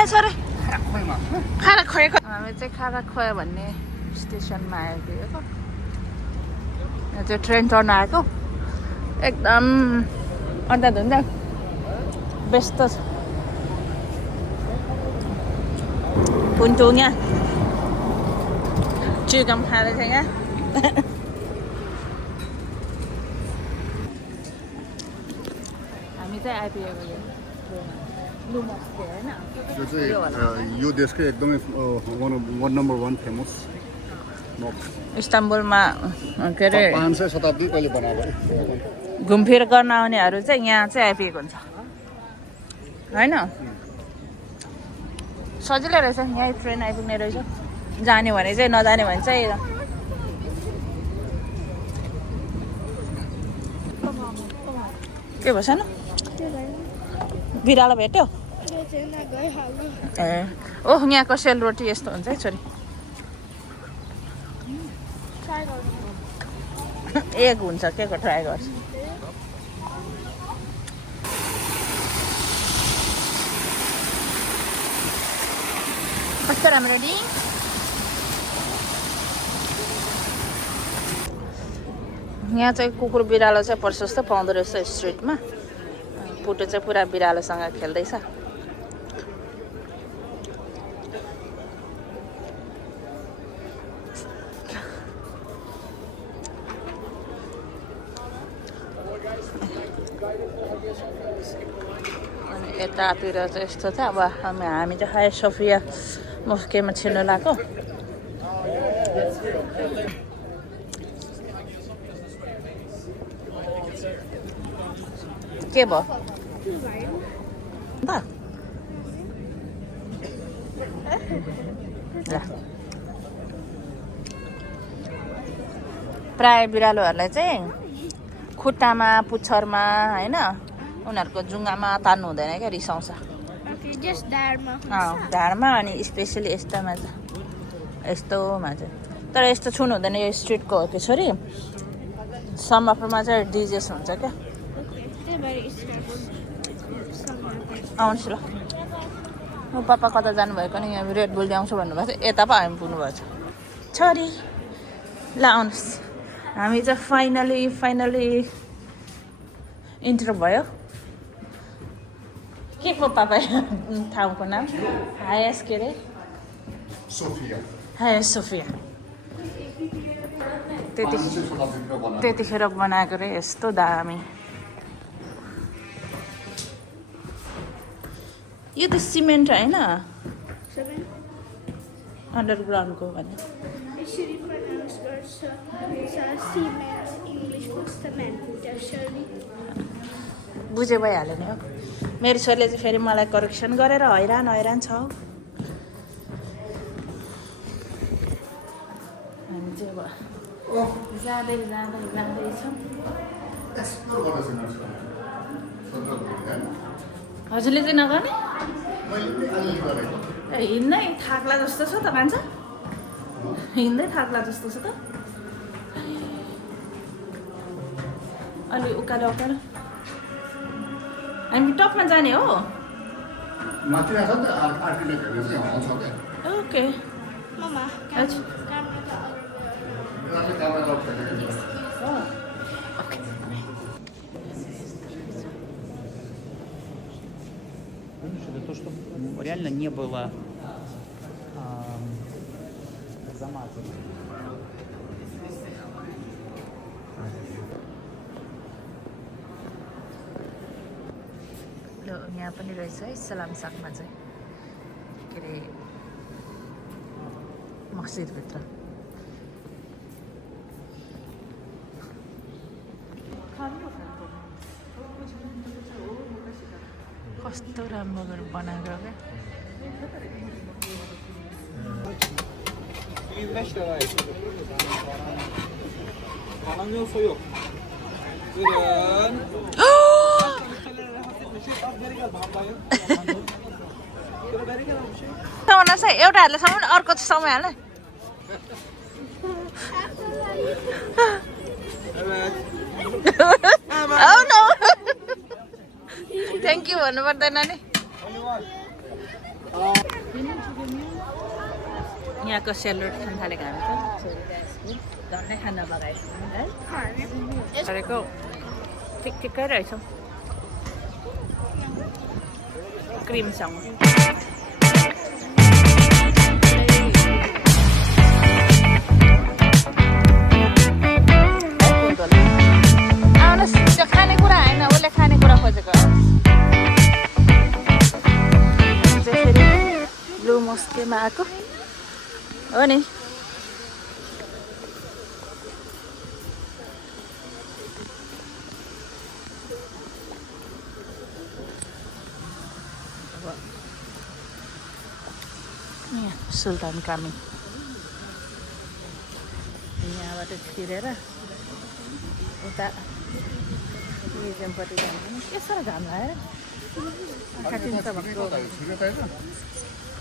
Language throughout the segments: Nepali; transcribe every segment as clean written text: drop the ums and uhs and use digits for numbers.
अहिले सरे खाना खोएको हामी चाहिँ खाना खोयो भन्ने स्टेसनमा आइपुगेको यहाँ चाहिँ ट्रेन चढ्न आएको एकदम अन्धाधुन्दा व्यस्त छ पुन्टुङ यहाँ चिकन खाँदै थियो यहाँ हामी चाहिँ आइपुगेको यो देशकै एकदमै वान नम्बर 1 फेमस इस्ताम्बुलमा के अरे 500 शताब्दी कहिले बनाएको घुमफिर गर्न आउनेहरू चाहिँ यहाँ चाहिँ आइपुगेको हुन्छ होइन सजिलो रहेछ यहीँ ट्रेन आइपुग्ने रहेछ जाने भने चाहिँ नजाने भने चाहिँ के भएछ न बिरालो भेट्यो ए ओह यहाँको सेलरोटी यस्तो हुन्छ है छोरी एक हुन्छ के को ट्राई गर्छु कस्तो राम्रो नि यहाँ चाहिँ कुकुर बिरालो चाहिँ प्रशस्त पाउँदो रहेछ स्ट्रिटमा पुटो चाहिँ पुरा बिरालोसँग खेल्दैछ अनि यतातिर चाहिँ यस्तो छ अब हामी चाहिँ हाया सोफिया मस्केमा छिर्नु लाग्यो के भयो प्राय बिरालोहरूलाई चाहिँ खुट्टामा पुच्छरमा होइन उनीहरूको जुङ्गामा तान्नु हुँदैन क्या रिसाउँछ ढाडमा अनि स्पेसली यस्तोमा चाहिँ यस्तोमा चाहिँ तर यस्तो छुनु हुँदैन यो स्ट्रिटको हो कि छोरी समरमा चाहिँ डिजेस हुन्छ क्या आउँछु ल म पापा कता जानुभएको नि यहाँ रेड बुल ल्याउँछु भन्नुभएको थियो यता पो हामी पुग्नुभएको छ छोरी ल आउनुहोस् हामी चाहिँ फाइनली इन्टर भयो के को पापा ठाउँको नाम हायस के अरे हायस सोफिया त्यतिखेर बनाएको रे यस्तो दामी यो त सिमेन्ट होइन अन्डरग्राउन्डको भने बुझे भइहाल्यो नि हो मेरो छोरीले चाहिँ फेरि मलाई करेक्सन गरेर हैरान छ हामी चाहिँ अब जाँदैछौँ हजुरले चाहिँ नगर्ने हिँड्दै थाक्ला जस्तो छ त मान्छ हिँड्दै थाक्ला जस्तो छ त अलि उकालो हामी टपमा जाने हो ओके То, что реально не было замазано. यहाँ पनि रहेछ है सलाम सागमा चाहिँ के अरे मस्जिदभित्र कस्तो राम्रो गरेर बनाएको क्या एउटा हाल्ने समय अर्को समय हाल्ने थ्याङ्क यू भन्नु पर्दैन नि यहाँको सेलरोटी खान थालेको हामी त झन्डै खाना लगाएको है गरेको ठिक ठिकै रहेछौँ क्रिमसँग आउनुहोस् त्यो खानेकुरा होइन उसले खानेकुरा खोजेको फेरि ब्लु मस्केमा आएको हो नि सुल्तान कामी यहाँबाट छिरेर उता म्युजियमपट्टि जानु के साह्रो घाम लाग्यो काटिन्छ भएको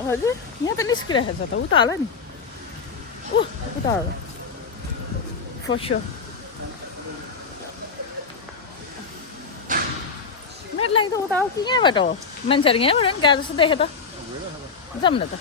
हजुर यहाँ त निस्किरहेको छ त उता होला नि उता होला फर स्योर मेरो लागि त उता हो कि यहाँबाट हो मान्छेहरू यहाँबाट नि गएको जस्तो देखेँ त जाऊँ न त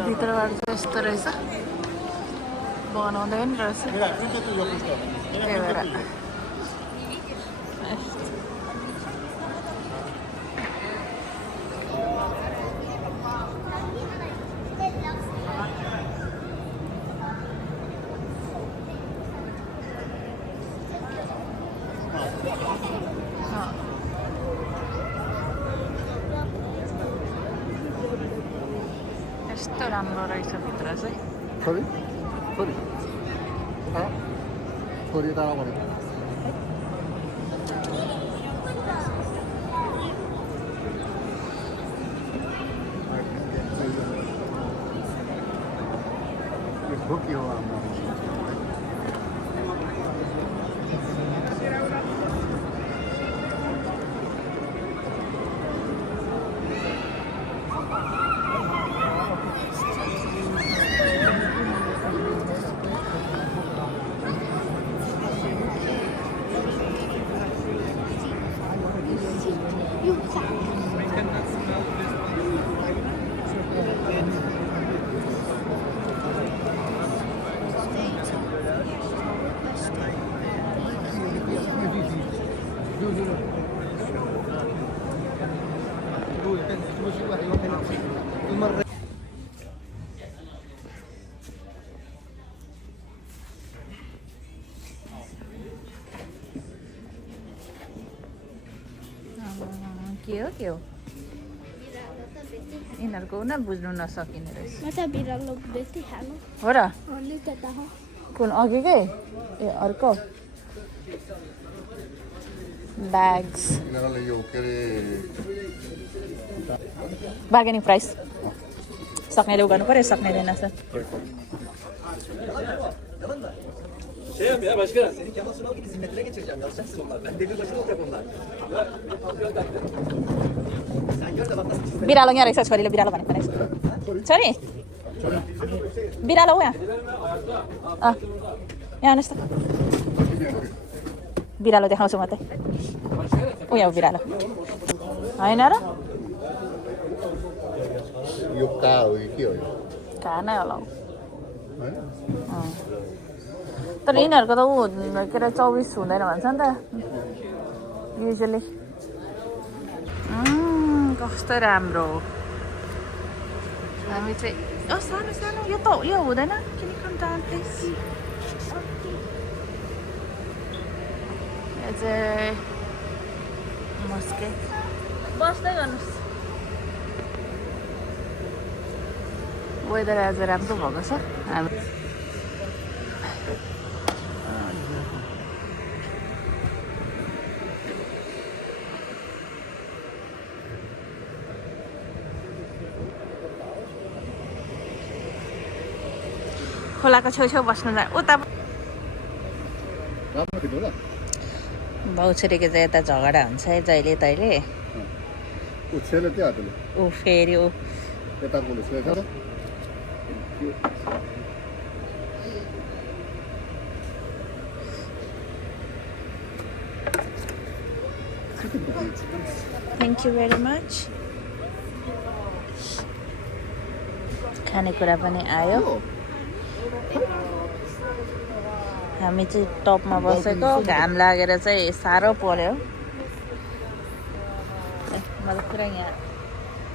भित्रबाट चाहिँ यस्तो रहेछ बनाउँदै नि रहेछ त्यही भएर यस्तो राम्रो रहेछ भित्र चाहिँ Sorry? Sorry. Sorry, tahu apa? Hook you on. के हो यिनीहरूको न बुझ्नु नसकिने रहेछ हो र कुन अघिकै ए अर्को ब्याग्स बार्गेनिङ प्राइस सक्नेले उ गर्नु पर्यो सक्नेले नस बिरालो यहाँ रहेछ छोरीले बिरालो भनेको रहेछ छोरी बिरालो हो यहाँ यहाँ आउनुहोस् त बिरालो देखाउँछु म त ऊ यहाँ बिरालो होइन र कहाँ नै होला तर यिनीहरूको त ऊ के अरे 24 हुँदैन भन्छ नि त युजली कस्तो राम्रो हामी चाहिँ सानो सानो यो त यो हुँदैन किन कम डाउन प्लिज यो चाहिँ मस्के बस्दै गर्नुहोस् वेदर आज राम्रो भएको छ हामी खोलाको छेउछेउ बस्नु जा उता बाउ छोरीको चाहिँ यता झगडा हुन्छ है जहिले तहिले उछेले त्यो हातले ऊ फेरि ऊ यता पुलिस रहेछ र थ्याङ्क यू भेरी मच खानेकुरा पनि आयो हामी चाहिँ टपमा बसेको घाम लागेर चाहिँ साह्रो पर्यो मलाई पुरा यहाँ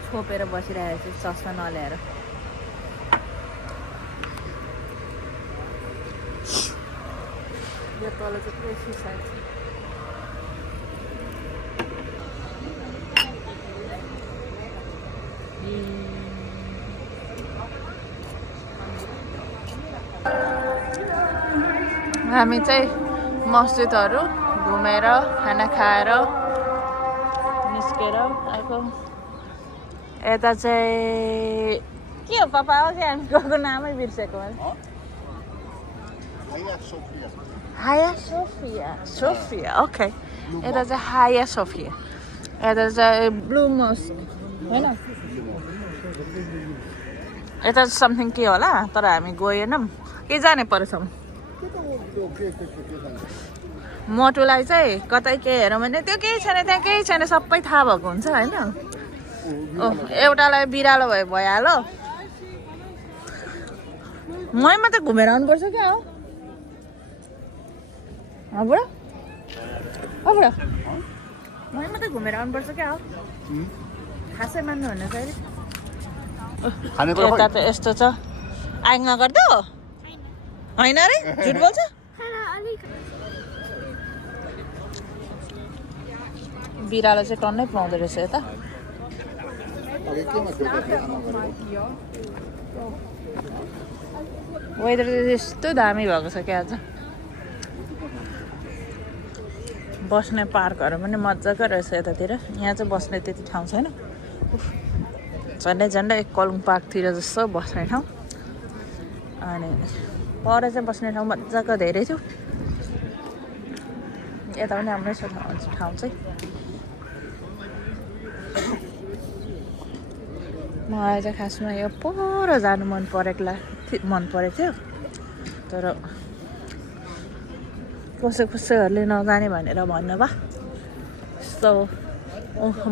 छोपेर बसिरहेको छु चस्मा नल्याएर यो तल चाहिँ पुरै सुसाइड छ हामी चाहिँ मस्जिदहरू घुमेर खाना खाएर निस्केर आएको यता चाहिँ के हो पापा हो कि हामी गएको नामै बिर्सेको हाया सोफिया सोफिया ओके यता चाहिँ हाया सोफिया यता चाहिँ ब्लू मस्क होइन यता समथिङ के होला तर हामी गएनौँ के जाने परेछौँ मोटुलाई चाहिँ कतै के हेरौँ भने त्यो केही छैन त्यहाँ केही छैन सबै थाहा भएको हुन्छ होइन एउटालाई बिरालो भइहाल्यो मै मात्रै घुमेर आउनुपर्छ क्या हो बुढा बुढा मै मात्रै घुमेर आउनुपर्छ क्या हो खासै मान्नु भने चाहिँ यता त यस्तो छ आइङ नगर्दो होइन अरे झुट बोल्छ बिरालो चाहिँ टन्नै पाउँदो रहेछ यता वेदर चाहिँ यस्तो दामी भएको छ क्या आज बस्ने पार्कहरू पनि मजाको रहेछ यतातिर यहाँ चाहिँ बस्ने त्यति ठाउँ छैन झन्डै झन्डै एक कलुङ पार्कतिर जस्तो बस्ने ठाउँ अनि पर चाहिँ बस्ने ठाउँ मजाको धेरै थियो यता पनि राम्रै छ ठाउँ चाहिँ मलाई चाहिँ खासमा यो पर जानु मन परेको थियो तर कसैहरूले नजाने भनेर भन्नुभयो यस्तो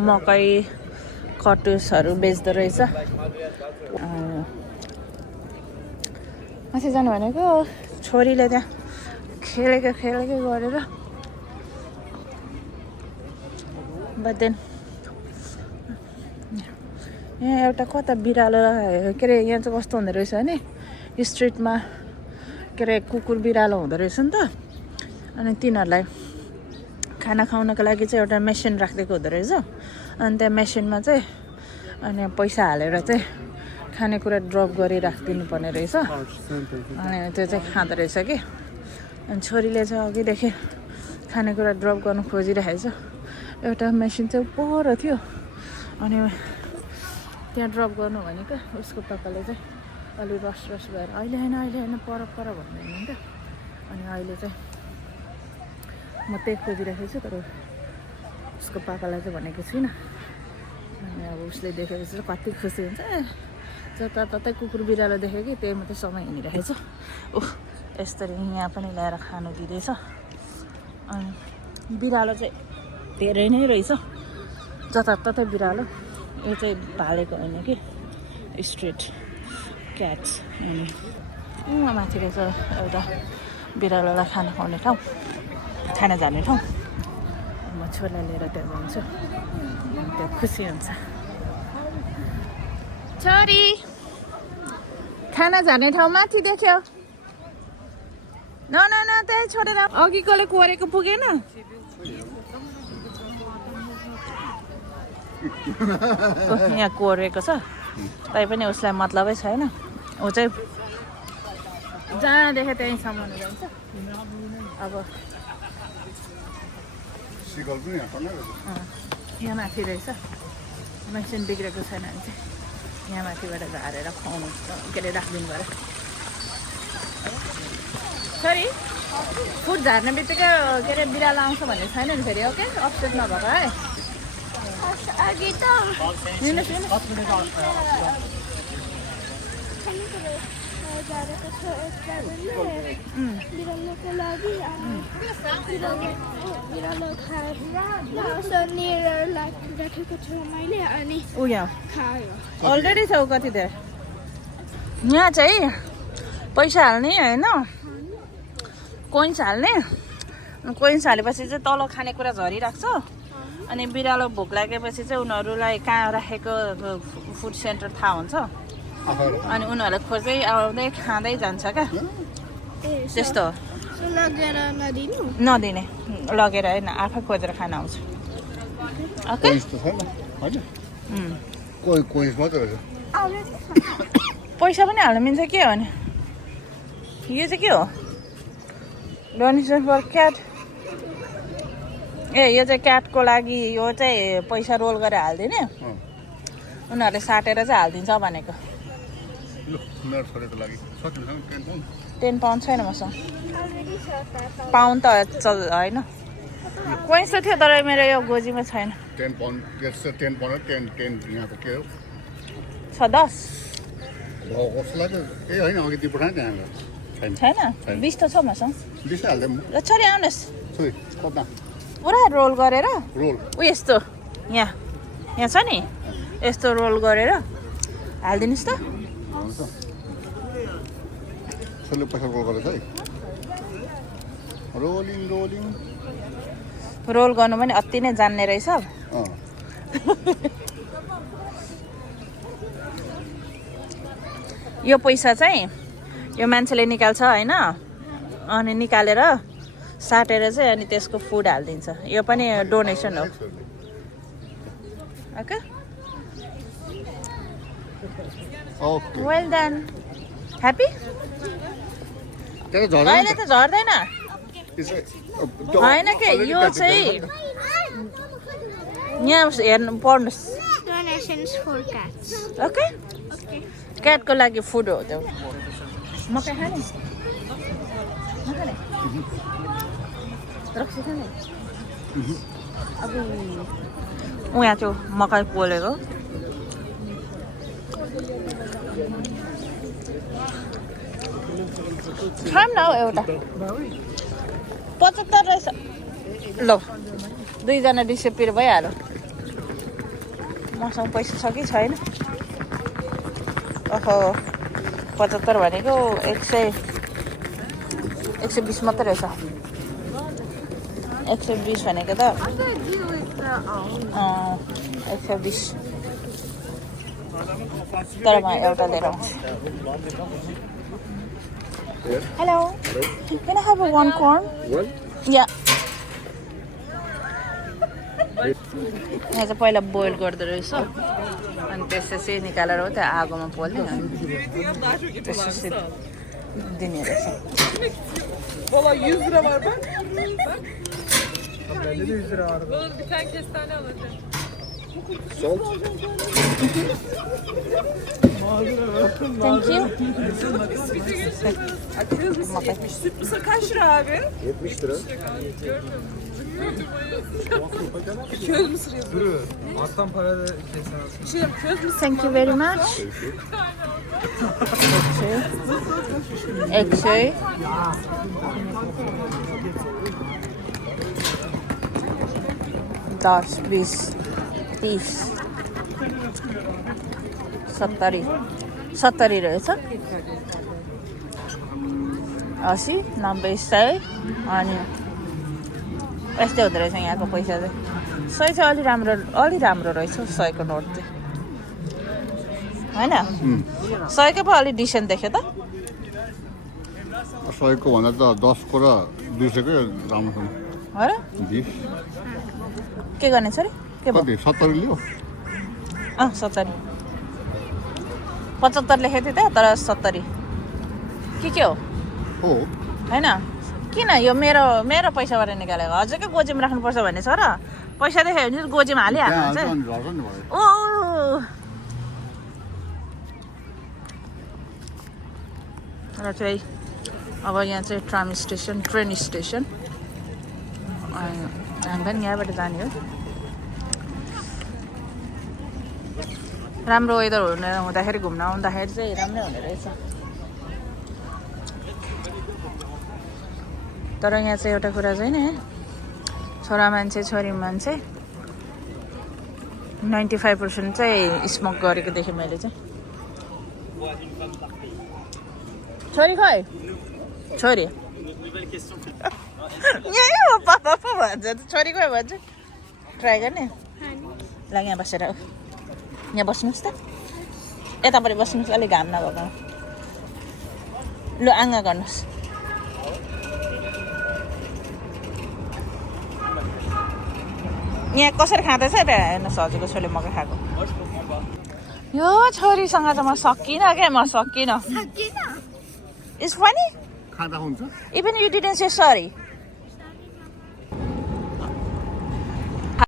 मकै कटुसहरू बेच्दो रहेछ माथि जानु भनेको छोरीले त्यहाँ खेलेको गरेर बदेन यहाँ एउटा कता बिरालो के अरे यहाँ चाहिँ कस्तो हुँदो रहेछ भने स्ट्रिटमा के अरे कुकुर बिरालो हुँदो रहेछ नि त अनि तिनीहरूलाई खाना खुवाउनको लागि चाहिँ एउटा मेसिन राखिदिएको हुँदो रहेछ अनि त्यहाँ मेसिनमा चाहिँ अनि पैसा हालेर चाहिँ खानेकुरा ड्रप गरी राखिदिनु पर्ने रहेछ अनि त्यो चाहिँ खाँदो रहेछ कि अनि छोरीले चाहिँ अघिदेखि खानेकुरा ड्रप गर्नु खोजिरहेको छ एउटा मेसिन चाहिँ पर थियो अनि त्यहाँ ड्रप गर्नु भनेको उसको पापाले चाहिँ अलि रस भएर अहिले होइन पर भन्दै नि त अनि अहिले चाहिँ म त्यही खोजिरहेको छु तर उसको पापालाई चाहिँ भनेको छुइनँ अनि अब उसले देखेपछि चाहिँ कति खुसी हुन्छ जताततै कुकुर बिरालो देख्यो कि त्यही मात्रै समय हिँडिरहेछ यसरी यहाँ पनि ल्याएर खानु दिँदैछ अनि बिरालो चाहिँ धेरै नै रहेछ जताततै बिरालो यो चाहिँ भालेको होइन कि स्ट्रिट क्याट्स अनि माथि रहेछ एउटा बिरालोलाई खाना खुवाउने ठाउँ खाना जाने ठाउँ म छोरालाई लिएर त्यहाँ जान्छु त्यो खुसी हुन्छ छोरी खाना जाने ठाउँ माथि देख्यो न त्यही छोडेर अघिकोले कोरेको पुगेन यहाँ कोरेको छ तैपनि उसलाई मतलबै छैन ऊ चाहिँ जहाँ देख्यो त्यहीँसम्म जान्छ अब यहाँ माथि रहेछ मेसिन बिग्रेको छैन भने चाहिँ यहाँ माथिबाट झारेर खुवाउनु के अरे राखिदिनु पऱ्यो सरी फुड झार्ने बित्तिकै के अरे बिरालो आउँछ भन्ने छैन नि फेरि ओके अपसेट नभएको है अघि त जाँदाको छ एकजनाले बिरालोको लागि बिरालो राखेको छु मैले अनि उयो खायो अलरेडी छ कति धेरै यहाँ चाहिँ पैसा हाल्ने होइन कोइन्स हाल्ने कोइन्स हालेपछि चाहिँ तल खानेकुरा झरिराख्छ अनि बिरालो भोक लागेपछि चाहिँ उनीहरूलाई कहाँ राखेको फुड सेन्टर थाहा हुन्छ अनि उनीहरूलाई खोज्दै आउँदै खाँदै जान्छ क्या त्यस्तो लगेर नदिनु नदिने लगेर होइन आफै खोजेर खान आउँछ ओके कोइन्स त छैन होइन कोइन्स मात्रै रहेछ पैसा पनि हाल्नु मिल्छ के हो नि यो चाहिँ के हो डोनेसन फर क्याट ए यो चाहिँ क्याटको लागि यो चाहिँ पैसा रोल गरेर हालिदिने उनीहरूले साटेर चाहिँ हालिदिन्छ भनेको मेरो छोरीको लागि 10 पाउन्ड छैन मसँग पाउन्ड त होइन कोइन्स त थियो तर मेरो यो गोजीमा छैन 10 पाउन्ड त्यस्तो 10 पाउन्ड 10 यहाँको के हो छ 10 भाउ कस्तो लाग्यो ए होइन अघि त्यो पठाएँ त्यहाँ छैन 20 त छ मसँग 20 हाल्दै म ल छोरी आउनुहोस् छोरी कता पुरा रोल गरेर रोल ऊ यस्तो यहाँ छ नि यस्तो रोल गरेर हालिदिनुहोस् त हुन्छ छोरीले पैसा रोल गरेछ है रोलिङ रोलिङ रोल गर्नु पनि अति नै जान्ने रहेछ यो पैसा चाहिँ यो मान्छेले निकाल्छ होइन अनि निकालेर साटेर चाहिँ अनि त्यसको फुड हालिदिन्छ यो पनि डोनेसन हो okay okay well done happy त्यहाँ झर्दैन अहिले त झर्दैन होइन के यो चाहिँ यहाँ हेर्नु पढ्नुहोस् donations for cats ओके क्याटको लागि फुड हो त्यो मकै खाने नखाने रक्सी खाने अब यहाँ त्यो मकै पोलेको खाम न हौ एउटा 75 रहेछ ल दुईजना डिसेपियर भइहाल्यो मसँग पैसा छ कि छैन ओहो 75 भनेको 120 मात्रै रहेछ 120 भनेको त 120 तर म एउटा लिएर आउँछु hello can I have a one corn yeah यहाँ चाहिँ पहिला बोइल गर्दो रहेछ अनि त्यसपछि निकालेर हो त्यो आगोमा पोल्ने अनि त्यसपछि दिने रहेछ Valla 100 lira var bak. Bende de 100 lira var. Bana bir tane kestane alacağım. Salt. Thank you. Süt mısır kaç lira abi? 70 lira. Köz mısır yazıyor. Alttan para da kesin. Köz mısır. Thank you very much. Ekşi. 10, 20, 30, 70 रहेछ 80, 90, 100 अनि यस्तै हुँदो रहेछ यहाँको पैसा चाहिँ 100 चाहिँ अलि राम्रो रहेछ 100 को नोट चाहिँ होइन 100 को पो अलि डिसेन्ट देख्यो त 100 को भन्दा त 10 को र 200 कै राम्रो छ हो र 20 के गर्ने छ रे के भयो कति 70 लियो 70 75 लेखेको थियो त तर 70 के हो हो हैन किन यो मेरो पैसाबाट निकालेको हजुरकै गोजीमा राख्नुपर्छ भन्ने छ र पैसा देख्यो भने गोजीमा हालिहाल्नु हुन्छ ओ र चाहिँ अब यहाँ चाहिँ ट्रेन स्टेसन हामी पनि यहाँबाट जाने हो राम्रो वेदर हुँदाखेरि घुम्न आउँदाखेरि चाहिँ राम्रै हुने रहेछ तर यहाँ चाहिँ एउटा कुरा चाहिँ नि छोरा मान्छे छोरी मान्छे 95% चाहिँ स्मोक गरेको देखेँ मैले चाहिँ छोरी खै छोरी यही हो पापा पो भन्छ छोरी खै भन्छ ट्राई गर्ने ल यहाँ बसेर यहाँ बस्नुहोस् त यतापट्टि बस्नुहोस् अलिक घाम नभएको लु आँगा गर्नुहोस् यहाँ कसरी खाँदैछ त हेर्नुहोस् हजुरको छोरीले मकै खाएको यो छोरीसँग चाहिँ म सकिनँ क्या म सकिनँ इट्स फनी खाँदा हुन्छ even you didn't say sorry